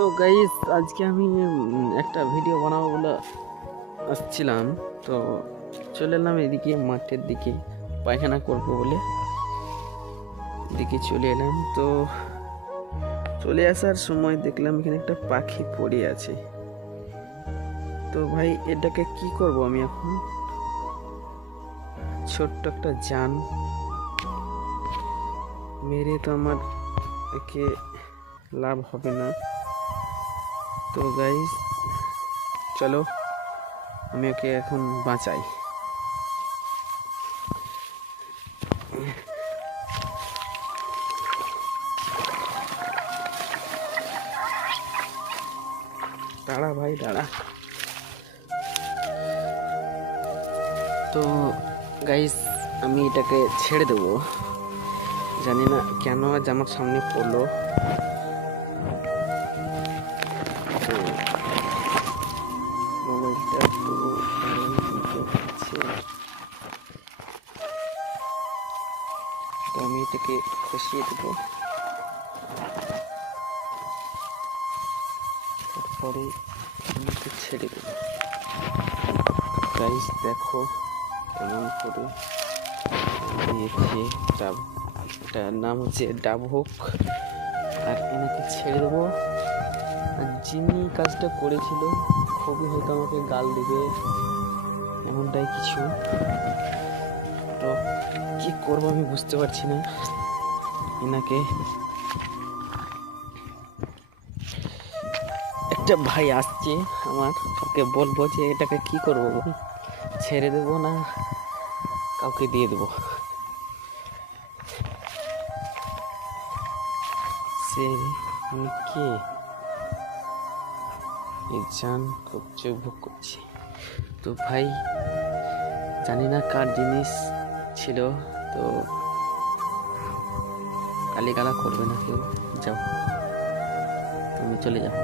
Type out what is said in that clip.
তো গাইস আজকে আমি একটা ভিডিও বানাবো বলে আসছিলাম। তো চলে এলাম এদিকে মাঠের দিকে, পায়খানা করবো বলে দিকে চলে এলাম। তো চলে আসার সময় দেখলাম এখানে একটা পাখি পড়ে আছে। তো ভাই এটাকে কি করব আমি এখন? ছোট্ট একটা জান মেরে তো আমার একে লাভ হবে না। তো গাইস চলো আমি ওকে এখন বাঁচাই। দাঁড়া ভাই দাঁড়া। তো গাইস আমি এটাকে ছেড়ে দেবো, জানি না কেন আজ আমার সামনে পড়লো। তো মোবাইলটা তো আমি এটাকে খসিয়ে দেবো, তারপরে আমি একে ছেড়ে দেবো। গাইস দেখো কেমন করে দিয়েছে। এটার নাম হচ্ছে ডাবহুক। আর এনাকে ছেড়ে দেবো। আর যিনি কাজটা করেছিল খুবই হয়তো আমাকে গাল দেবে, এমনটাই কিছু। তো কি করবো আমি বুঝতে পারছি না। এনাকে একটা ভাই আসছে আমার, ওকে বলবো যে এটাকে কি করবো বল, ছেড়ে দেবো না কাউকে দিয়ে দেবো। সে আমি কে এই জান খুব চোখ ভোগ করছে। তো ভাই জানি না কার জিনিস ছিল, তো গালিগালা করবে না কেউ, যাও তুমি চলে যাও।